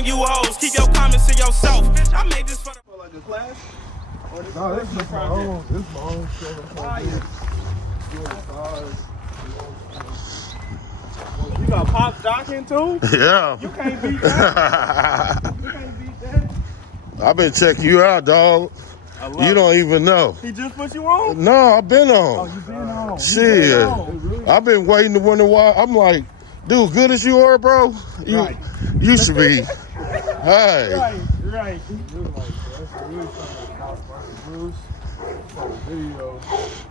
on you hoes. Keep your comments to yourself. Bitch, I made this for the... Like a class? Or this No, this is my own. This is my own show. You got Pop docking too? Yeah. You can't beat that. You can't beat that. I've been checking you out, dog. You don't even know. He just put you on? No, I've been on. Oh, you been on. Shit. I've been waiting to wonder why. I'm like, dude, good as you are, bro. You used to be. Hey. Right. Video.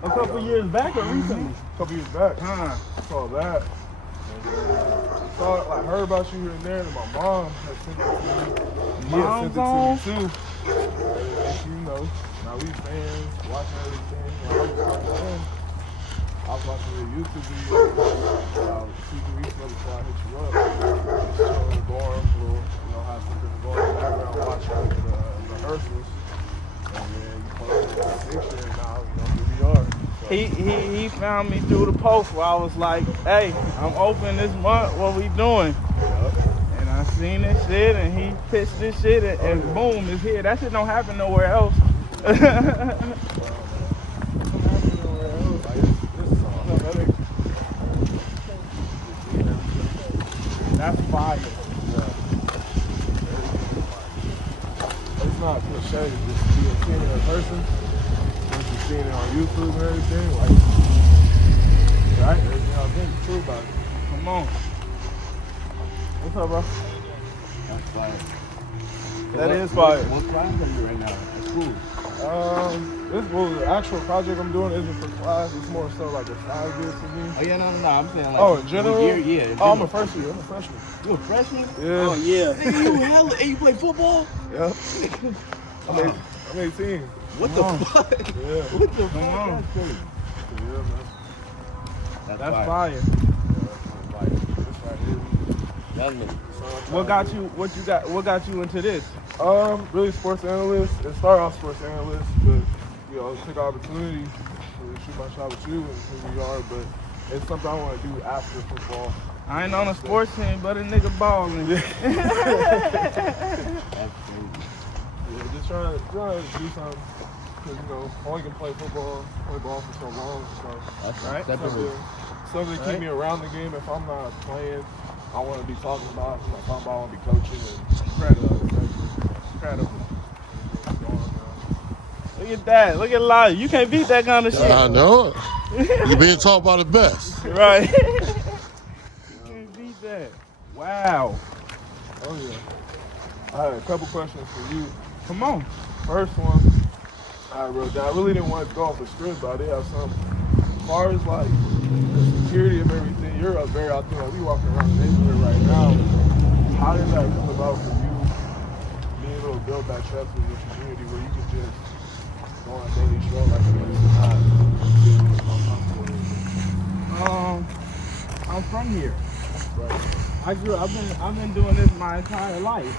A couple years back or recently? A couple years back. I saw that. I heard about you here and there, and my mom had sent it to me. Mom's on? Too. You know, now we fans, watching everything. I was watching your YouTube video about 2 weeks ago before I hit you up. Just chilling in the dorm, have something going in the background, watching the rehearsals. And then you posted that picture, and now, here we are. So. He found me through the post where I was like, hey, I'm open this month, what we doing? Yep. And I seen this shit, and he pitched this shit, and boom, it's here. That shit don't happen nowhere else. That's fire. It's not cliche, just being seen in person, just seeing it on YouTube and everything, right? Everything I've been true about it. Come on. What's up, bro? That's fire. That is fire. What class are you right now at school? The actual project I'm doing isn't for class. It's more so like a side gig for me. Oh, yeah, no. I'm saying like... In general? Yeah. Oh, I'm a first year. I'm a freshman. You a freshman? Yeah. Oh, yeah. Hey, you play football? Yep. I'm 18. What the fuck? Yeah. What the fuck? on. That's crazy. Yeah, man. That's fire. This right here. That's me. What got you into this? Really sports analyst. It started off sports analyst, but took the opportunity to shoot my shot with you and here we are. But it's something I want to do after football. I ain't on a sports team, but a nigga balling. That's crazy. Yeah, just trying to do something. Because, I only can play ball for so long. So That's right. Something to keep me around the game. If I'm not playing, I want to be talking about. If I'm talking about, I want to be coaching. Incredible. Look at that. Look at life. You can't beat that kind of shit. I know it. You're being taught by the best. Right. You can't beat that. Wow. Oh, yeah. I had a couple questions for you. Come on. First one, I wrote down. I really didn't want to go off the script, but I did have some. As far as like the security of everything, you're very out there. Like, we walking around the neighborhood right now. How did that come about for you being able to build that trust with your community where you could just go on a daily stroll like you used to not being uncomfortable? I'm from here. Right. I've been doing this my entire life.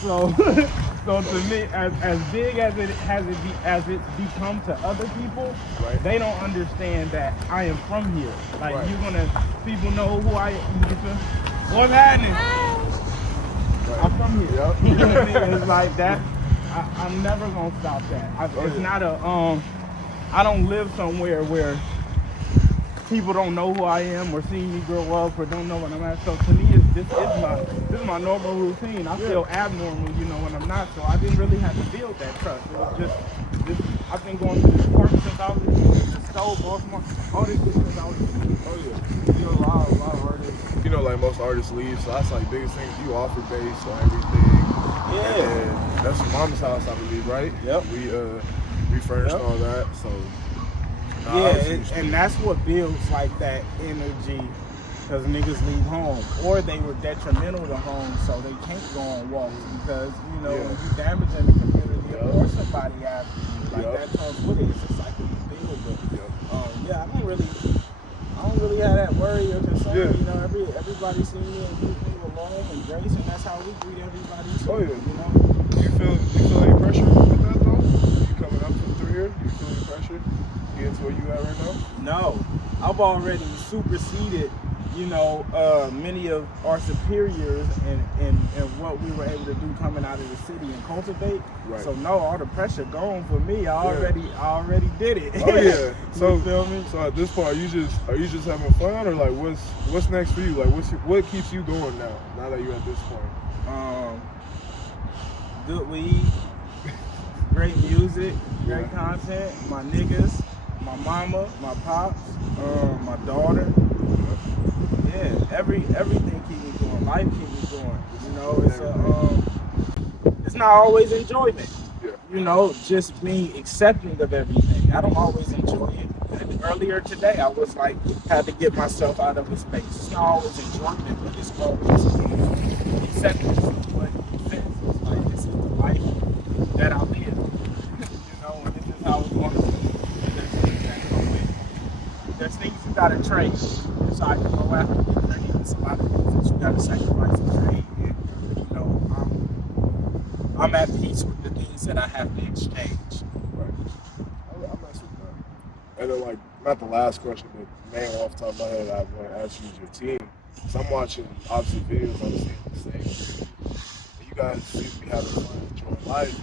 So to me, as big as it's become to other people, right. They don't understand that I am from here. Like right. People know who I am. What's happening? Right. I'm from here. Yep. You know what I mean? It's like that. I'm never gonna stop that. It's not a I don't live somewhere where people don't know who I am or see me grow up or don't know what I'm at. So to me, this is my normal routine. I feel abnormal, when I'm not. So I didn't really have to build that trust. It was just I've been going to this park since I was in Stowe, Baltimore, all this shit since I was Oh yeah. A lot of artists. Like most artists leave, so that's like biggest thing. You offer base on everything. Yeah. And that's your mama's house, I believe, right? Yep. We furnished all that, so. And that's what builds like that energy, because niggas leave home or they were detrimental to home, so they can't go on walks because when you damaging the community or somebody after you, like that comes with it. It's a cycle you deal with. I don't really have that worry or concern. Everybody see me and greet me with love and grace, and that's how we greet everybody too. Do you feel any pressure with that though? You coming up through here? Do you feel any pressure? Get to where you at right now? No, I've already superseded you know, many of our superiors and what we were able to do coming out of the city and cultivate. Right. So no, all the pressure gone for me. I already did it. Oh yeah. So you feel me? So at this point, are you just having fun, or like what's next for you? Like what keeps you going now that you're at this point? Good weed, great music, great content, my niggas, my mama, my pops, my daughter. Yeah, everything keep me going. Life keep me going. You know, it's not always enjoyment. Yeah. You know, just being accepting of everything. I don't always enjoy it. And earlier today, I was like, had to get myself out of a space. It's not always enjoyment, but it's always acceptance of what exists. It's like, this is the life that I live. You know, and this is how it's going to be. There's things that go with it. There's things you got to trade. So I can go after it. There's a lot of things that you got to sacrifice and trade. And, you know, I'm at peace with the things that I have to exchange. Right. I mess with that. And then, like, not the last question, but main off the top of my head, I want to ask you is your team. So I'm watching, obviously, videos, I'm seeing the same. You guys seem to be having fun, enjoying life,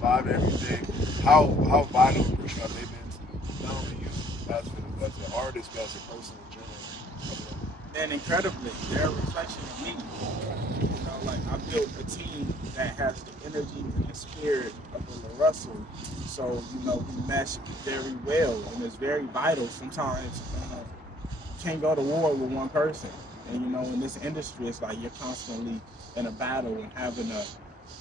vibe, everything. How vital and crucial have they been to not only you as an artist, but as a person in general? And incredibly, they're a reflection of me. You know, like I built a team that has the energy and the spirit of a LaRussell. So, you know, we mesh very well, and it's very vital. Sometimes you can't go to war with one person. And, you know, in this industry, it's like you're constantly in a battle and having to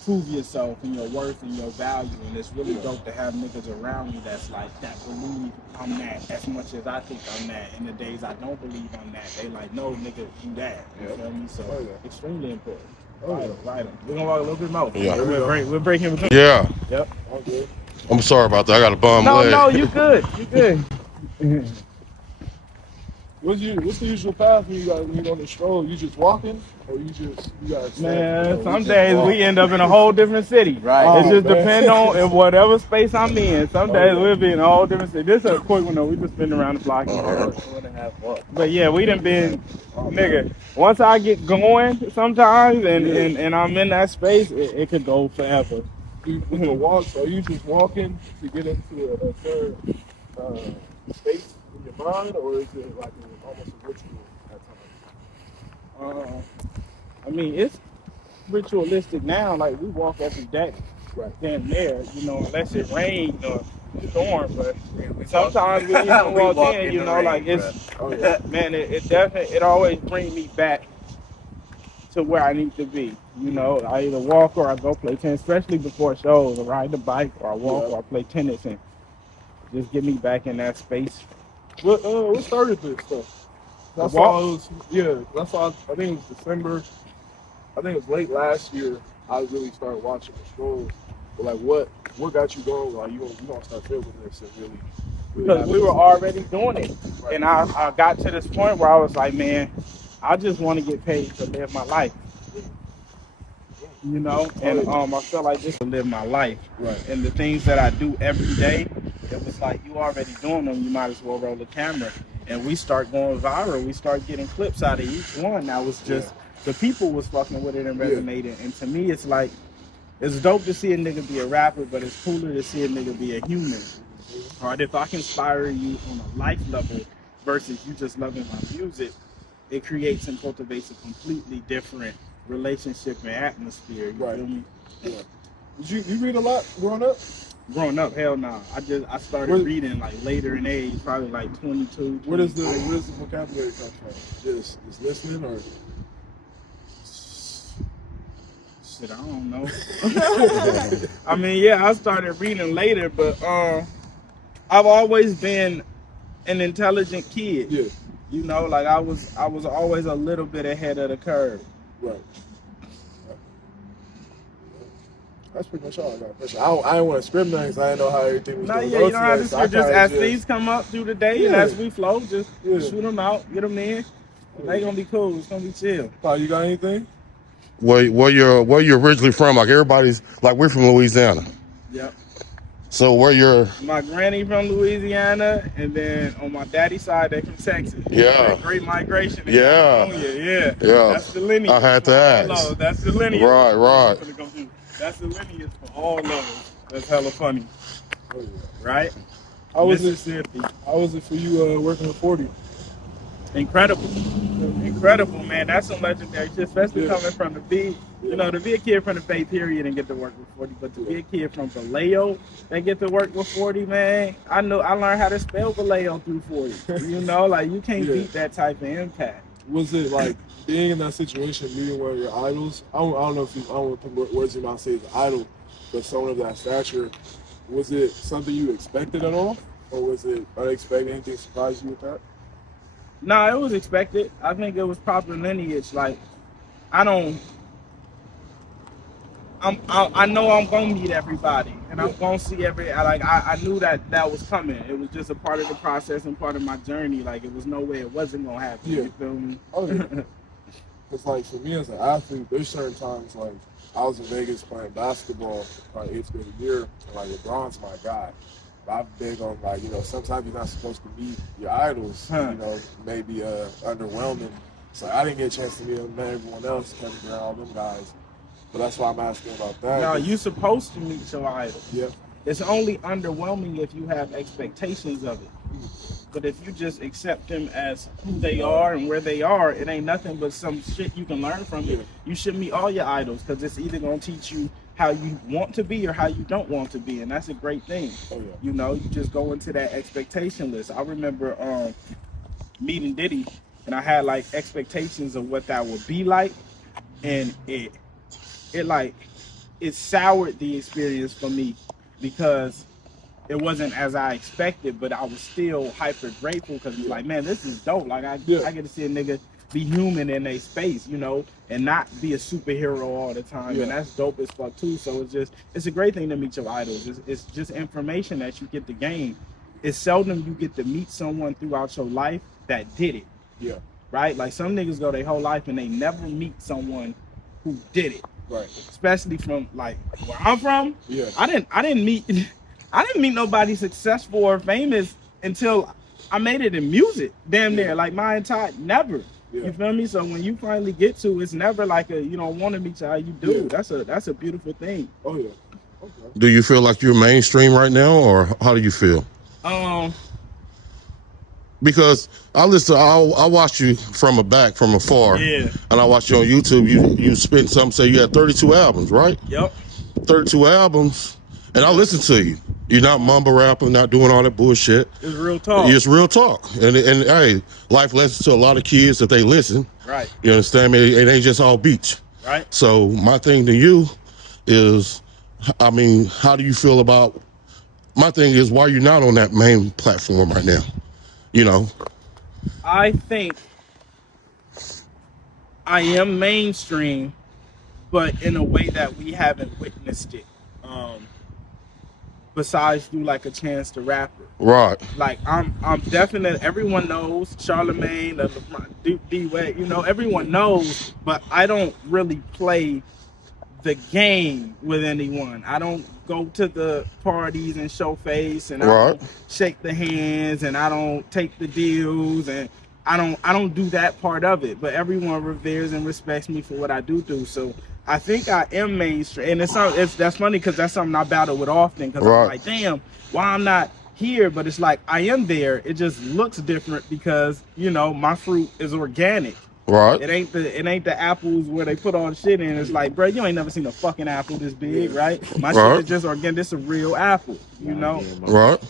prove yourself and your worth and your value. And it's really dope to have niggas around me that's like, that believe I'm that as much as I think I'm that. And the days I don't believe I'm that, they like, no, nigga, you that. You feel me? So, extremely important. Vital. We're gonna walk a little bit more. Yeah. We're breaking in between. Yeah. Yep. Okay. I'm sorry about that. I got a bum leg. No, you good. You good. What's the usual path when you on the stroll? You just walking, or you guys? Man, some days we end up in a whole different city. Right. It just depends on in whatever space I'm in. Some days we'll be in a whole different city. This is a quick one though. We just been around the block. But yeah, we done been, nigga. Once I get going, sometimes and I'm in that space, it could go forever. With the walks, are you just walking to get into a third space in your mind, or is it like almost a ritual at times? I mean, it's ritualistic now. Like we walk every day, Right. then there, you know, unless it rains or storm. But sometimes we even walk in, you know, like it's man, it definitely it always brings me back to where I need to be. You know, I either walk or I go play tennis, especially before shows. I ride the bike or I walk or I play tennis, and just get me back in that space. What started this stuff? I saw I think it was December. I think it was late last year. I really started watching the strolls. But like, what got you going? Like, you gonna start filming this and really because we were already doing it. Right. And I got to this point where I was like, man, I just want to get paid to live my life. You know, and I felt like this to live my life. Right. And the things that I do every day, it was like, you already doing them, you might as well roll the camera. And we start going viral. We start getting clips out of each one. That was just, the people was fucking with it and resonating. And to me, it's like, it's dope to see a nigga be a rapper, but it's cooler to see a nigga be a human. Right? If I can inspire you on a life level versus you just loving my music, it creates and cultivates a completely different relationship and atmosphere. You feel me? Yeah. Did you read a lot growing up? Growing up, hell nah. I started reading like later in age, probably like 22. Where does the vocabulary come from? Just listening or? Shit, I don't know. I mean, yeah, I started reading later, but I've always been an intelligent kid. Yeah. You know, like I was always a little bit ahead of the curve. Right. That's pretty much all I got. I didn't want to script nothing because I didn't know how everything was going to go. You don't have to script. Just as things come up through the day and as we flow, just shoot them out, get them in. They gonna be cool. It's gonna be chill. Paul, you got anything? Where you originally from? Like everybody's like we're from Louisiana. Yep. So where you're? My granny from Louisiana, and then on my daddy's side, they from Texas. Yeah. Great migration in Yeah. California. Yeah. Yeah. That's the lineage. I had to for all ask. those. That's the lineage. Right, right. That's the lineage for all levels. That's hella funny. Oh, yeah. Right? How was it? Mississippi. How was it for you working at 40? Incredible. Incredible, man. That's some legendary shit, especially Yeah. coming from the B. You know, to be a kid from the Bay period and get to work with 40, but to be a kid from Vallejo and get to work with 40, man, I learned how to spell Vallejo through 40. You know, like you can't Yeah. beat that type of impact. Was it like being in that situation, meeting one of your idols? I don't know if you, I don't want to put words in your mouth say it's idol, but someone of that stature. Was it something you expected at all, or was it unexpected? Anything surprised you with that? No, it was expected. I think it was proper lineage. Like, I know I'm gonna meet everybody, and I'm gonna see I knew that was coming. It was just a part of the process and part of my journey. Like, it was no way it wasn't gonna happen. Yeah. You feel me? Oh, yeah. Because, like, for me as an athlete, there's certain times, like, I was in Vegas playing basketball my 8th grade year, and, like, LeBron's my guy. But I'm big on, like, you know, sometimes you're not supposed to meet your idols, you know, maybe underwhelming. So I didn't get a chance to meet them, everyone else, Kevin Durant, all them guys. But that's why I'm asking about that. No, you're supposed to meet your idol. Yeah. It's only underwhelming if you have expectations of it. But if you just accept them as who they are and where they are, it ain't nothing but some shit you can learn from it. You should meet all your idols, because it's either going to teach you how you want to be or how you don't want to be. And that's a great thing. Oh, yeah. You know, you just go into that expectation list. I remember meeting Diddy, and I had like expectations of what that would be like. And it soured the experience for me, because it wasn't as I expected, but I was still hyper grateful, because it's like, man, this is dope. Like I get to see a nigga be human in a space, you know, and not be a superhero all the time. And that's dope as fuck too. So it's a great thing to meet your idols. It's just information that you get to gain. It's seldom you get to meet someone throughout your life that did it. Yeah. Right? Like, some niggas go their whole life and they never meet someone who did it. Right. Especially from, like, where I'm from. Yeah. I didn't meet nobody successful or famous until I made it in music. Damn near. Like, my entire never. Yeah. You feel me? So when you finally get to, it's never like a, you don't want to meet you how you do. Yeah. That's a beautiful thing. Oh, yeah. Okay. Do you feel like you're mainstream right now, or how do you feel? Because I watch you from afar. Yeah. And I watch you on YouTube. You spent some say you had 32 albums, right? Yep. 32 albums, and I listen to you. You're not mumble rapping, not doing all that bullshit. It's real talk. It's real talk, and hey, life lessons to a lot of kids that they listen. Right. You understand me? It ain't just all beach. Right. So my thing to you is, I mean, how do you feel about? My thing is, why are you not on that main platform right now? You know. I think I am mainstream, but in a way that we haven't witnessed it. Besides through like a Chance the Rapper. Right. Like, I'm definite. Everyone knows Charlemagne, D-Wade, you know, everyone knows, but I don't really play the game with anyone. I don't go to the parties and show face, and I don't shake the hands, and I don't take the deals, and I don't do that part of it. But everyone reveres and respects me for what I do. So I think I am mainstream, and that's funny, because that's something I battle with often, because I'm like, damn, why I'm not here? But it's like, I am there. It just looks different because, you know, my fruit is organic. Right. It ain't the apples where they put all the shit in. It's like, bro, you ain't never seen a fucking apple this big, right? My shit is just organic. This is a real apple, you know? Right.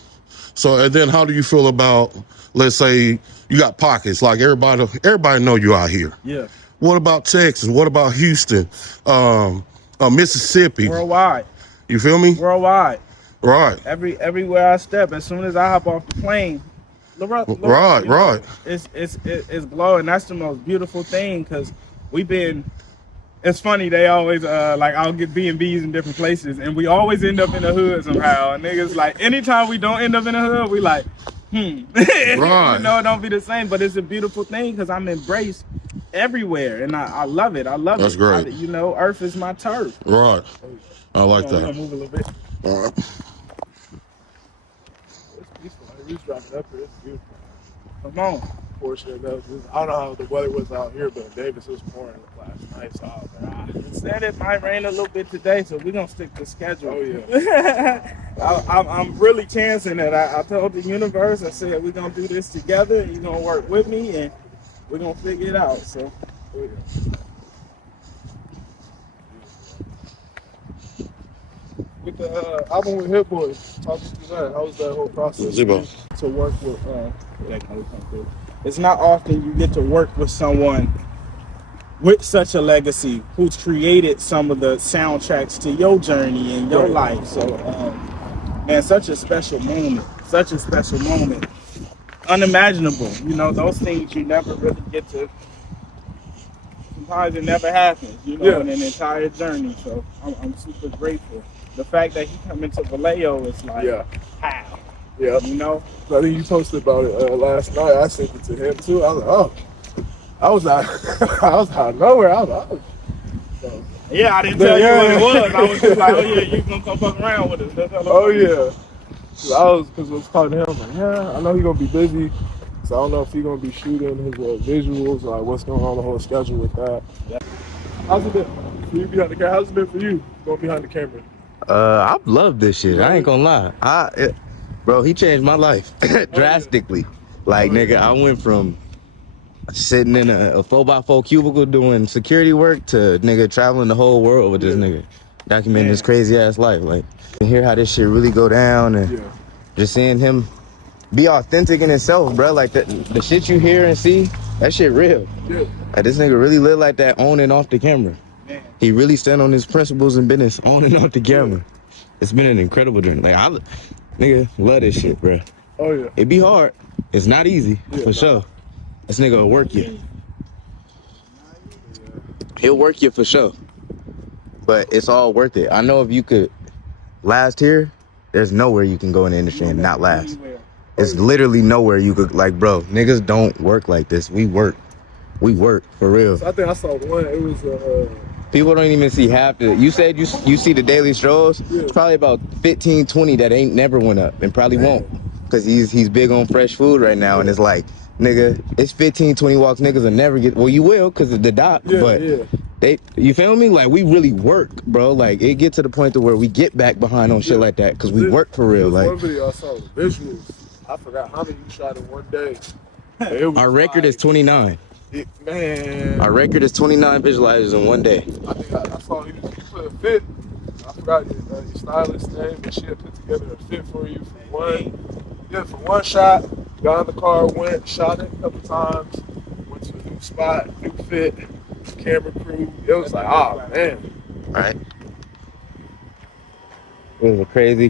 So, and then how do you feel about, let's say you got pockets, like everybody know you out here. Yeah. What about Texas? What about Houston? Mississippi? Worldwide. You feel me? Worldwide. Right. Everywhere I step, as soon as I hop off the plane, right. It's glowing. That's the most beautiful thing, because we've been. It's funny, they always like, I'll get B&Bs in different places, and we always end up in the hood somehow. And niggas, like, anytime we don't end up in the hood, we like, Right. You know, it don't be the same, but it's a beautiful thing, because I'm embraced everywhere, and I love it. I love it. That's great. You know, Earth is my turf. Right. I like We're gonna that. move a little bit. All right. we was driving up here. It's beautiful. Come on. Fortunate enough, I don't know how the weather was out here, but in Davis it was pouring last night, so I was like, ah. It said it might rain a little bit today, so we're gonna stick to schedule. Oh yeah. I'm really chancing it. I told the universe, I said we're gonna do this together, and you're gonna work with me, and we're gonna figure it out. So. Oh yeah. With the album with Hit Boy, talk us through that. How was that whole process? Zebo. To work with, it's not often you get to work with someone with such a legacy who's created some of the soundtracks to your journey and your life. So, man, such a special moment. Such a special moment. Unimaginable. You know, those things you never really get to. Sometimes it never happens, you know, in an entire journey. So I'm super grateful. The fact that he come into Vallejo is like, how? Yeah. You know? So I think you posted about it last night. I sent it to him too. I was like, oh. I was out of nowhere. I was like, oh. So, yeah, I didn't tell you what it was. I was just like, oh yeah, you gonna come fuck around with us. Oh yeah. Because I was talking to him, I was like, yeah, I know he's gonna be busy. So I don't know if he's gonna be shooting his visuals, like what's going on the whole schedule with that. Yeah. How's it been for you behind the camera? How's it been for you going behind the camera? I've loved this shit. I ain't gonna lie. Bro, he changed my life drastically. Like, nigga, I went from sitting in a 4x4 cubicle doing security work to nigga traveling the whole world with this nigga, documenting his crazy ass life. Like, and hear how this shit really go down, and just seeing him be authentic in himself, bro. Like the shit you hear and see, that shit real. Yeah. Like, this nigga really live like that on and off the camera. He really stand on his principles and business on and off the camera. It's been an incredible journey. Like, nigga, love this shit, bro. Oh yeah. It be hard. It's not easy, for sure. This nigga will work you. He'll work you for sure. But it's all worth it. I know if you could last here, there's nowhere you can go in the industry and not last. It's literally nowhere you could, like, bro, niggas don't work like this. We work. We work, for real. So I think I saw one. It was people don't even see half the, you said you see the daily strolls. It's probably about 15, 20 that ain't never went up and probably won't. Cause he's big on fresh food right now, and it's like, nigga, it's 15, 20 walks niggas will never get, well, you will cause of the doc, but they, you feel me? Like, we really work, bro. Like, it get to the point to where we get back behind on shit like that, cause we work for real. Like, one video I saw, the visuals. I forgot how many you shot in one day. Our record is 29. Man. Our record is 29 visualizers in one day. I think I saw you put a fit. I forgot your stylist name, but she had put together a fit for you for one shot. Got in the car, went, shot it a couple times, went to a new spot, new fit, camera crew. It was like, oh man. Right. It was a crazy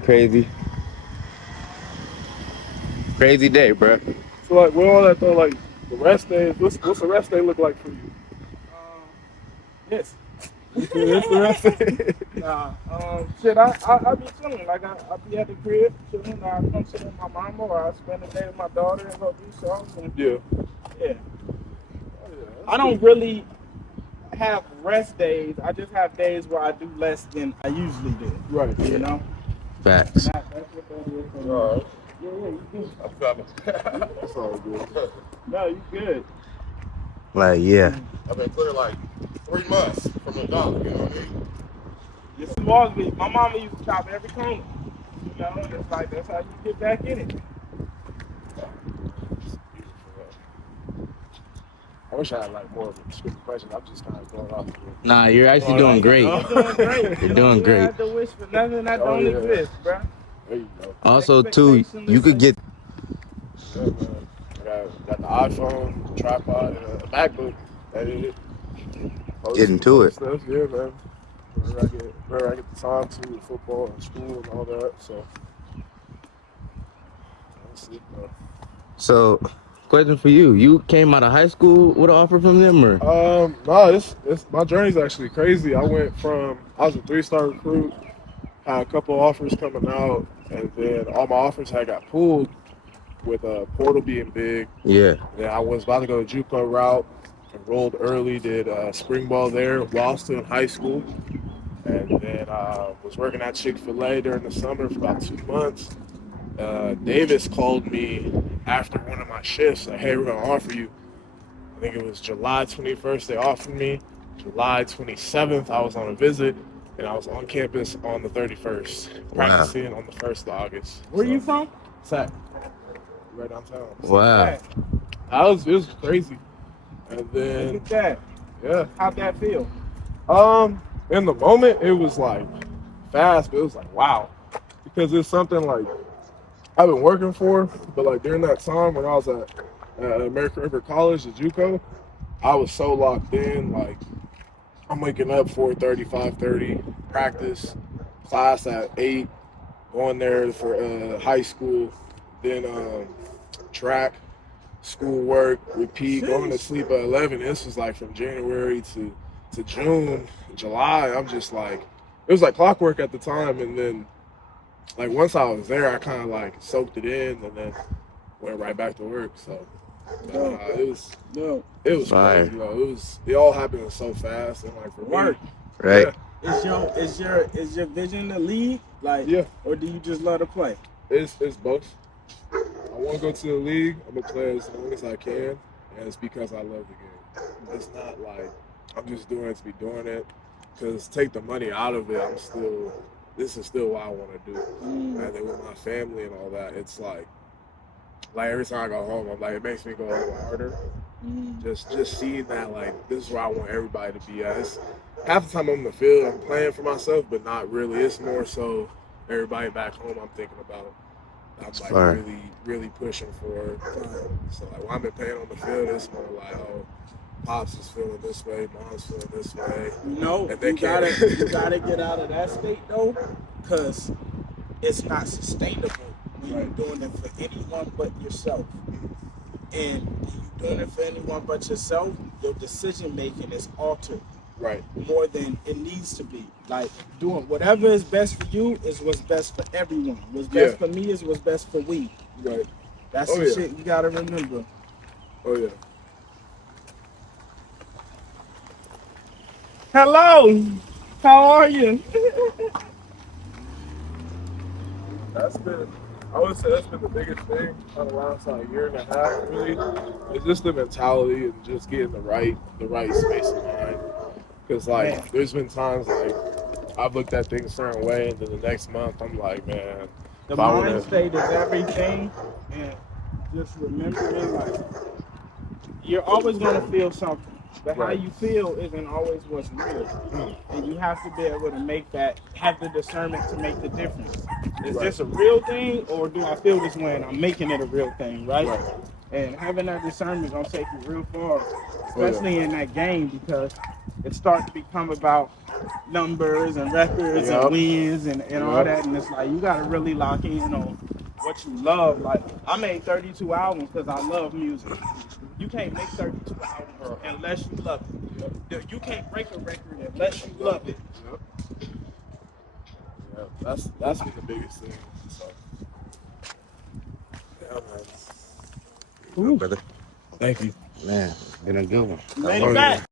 day, bro. So like, with all that though, like the rest days, what's the rest day look like for you? Yes. It's the rest day. Nah, shit, I be chilling. Like, I be at the crib chilling. I come sit with my mama, or I spend the day with my daughter and go do something. Yeah. I don't really have rest days. I just have days where I do less than I usually do. Right. You know? Facts. That's what that is. All right. Yeah, you good. I'm coming. That's all good. No, you good. Like, yeah. I've been clear like 3 months from the dump, you know what I mean? This is Walsby. My mama used to chop every corner. You know, it's like, that's how you get back in it. I wish I had like more of a scripted question. I'm just kind of going off. Nah, you're actually doing great. You're doing great. You're doing great. You don't have to wish for nothing that don't exist, bro. There you go. Also, too, you could get. Yeah, man. Got the iPhone, tripod, and a MacBook. That is it. Getting to it. Stuff. Yeah, man. Wherever I get the time to with football and school and all that. So that's it, bro. So, question for you: you came out of high school with an offer from them, or? No, it's my journey's actually crazy. I was a 3-star recruit, had a couple offers coming out, and then all my offers had got pulled with portal being big. Yeah. Then I was about to go the JUCO route, enrolled early, did spring ball there while still in high school, and then was working at Chick-fil-A during the summer for about 2 months. Davis called me after one of my shifts, like, hey, we're gonna offer you. I think it was July 21st they offered me. July 27th I was on a visit, and I was on campus on the 31st, Wow. practicing on the 1st of August. Where you from? Sac, right downtown. Wow. Hey, It was crazy. And look then at that. yeah, How'd that feel? in the moment it was like fast, but it was like wow, because it's something like I've been working for, but like during that time when I was at American River College, the JUCO, I was so locked in. Like I'm waking up 4:30, 5:30, practice, class at 8, going there for high school, then track, schoolwork, repeat, going to sleep at 11. This was like from January to June, July. I'm just like, it was like clockwork at the time. And then like once I was there, I kind of like soaked it in and then went right back to work. So it was Fire. crazy though. It all happened so fast and like for Work. me, Right. Is your vision to lead? Like, yeah, or do you just love to play? it's both. I want to go to the league. I'm gonna play as long as I can, and it's because I love the game. It's not like I'm just doing it to be doing it. Because take the money out of it, this is still what I want to do. And then with my family and all that, it's like every time I go home, I'm like, it makes me go a little harder. Just seeing that, like, this is where I want everybody to be at. It's, half the time I'm in the field, I'm playing for myself, but not really. It's more so everybody back home I'm thinking about. I'm like fire. really, really pushing for. So like when I've been playing on the field, it's more like, oh, pops is feeling this way, mom's feeling this way. No, And they you gotta can't- get out of that state though, because it's not sustainable when you're doing it for anyone but yourself. And when you're doing it for anyone but yourself, your decision making is altered Right. more than it needs to be. Like doing whatever is best for you is what's best for everyone. What's best for me is what's best for we. Right. That's Oh, the yeah. shit you gotta remember. Oh yeah. Hello, how are you? I would say that's been the biggest thing on the last like year and a half, really. It's just the mentality and just getting the right space of mind. Because like, Man. there's been times like I've looked at things a certain way, and then the next month I'm like, man, The if I mind wanna- state is everything, and just remembering like you're always gonna feel something, but how Right. you feel isn't always what's real, and you have to be able to have the discernment to make the difference. Is Right. this a real thing, or do I feel this way and I'm making it a real thing, right? Right. And having that discernment gonna take you real far, especially in that game, because it starts to become about numbers and records Yup. and wins and all Yup. that, and it's like you gotta really lock in on what you love. Like I made 32 albums because I love music. You can't make 32 albums unless you love it. You can't break a record unless you love it. Yep. Yeah, that's been the biggest thing. So, yeah, man. Ooh, brother. Thank you. Man, it's been a good one. You made it back.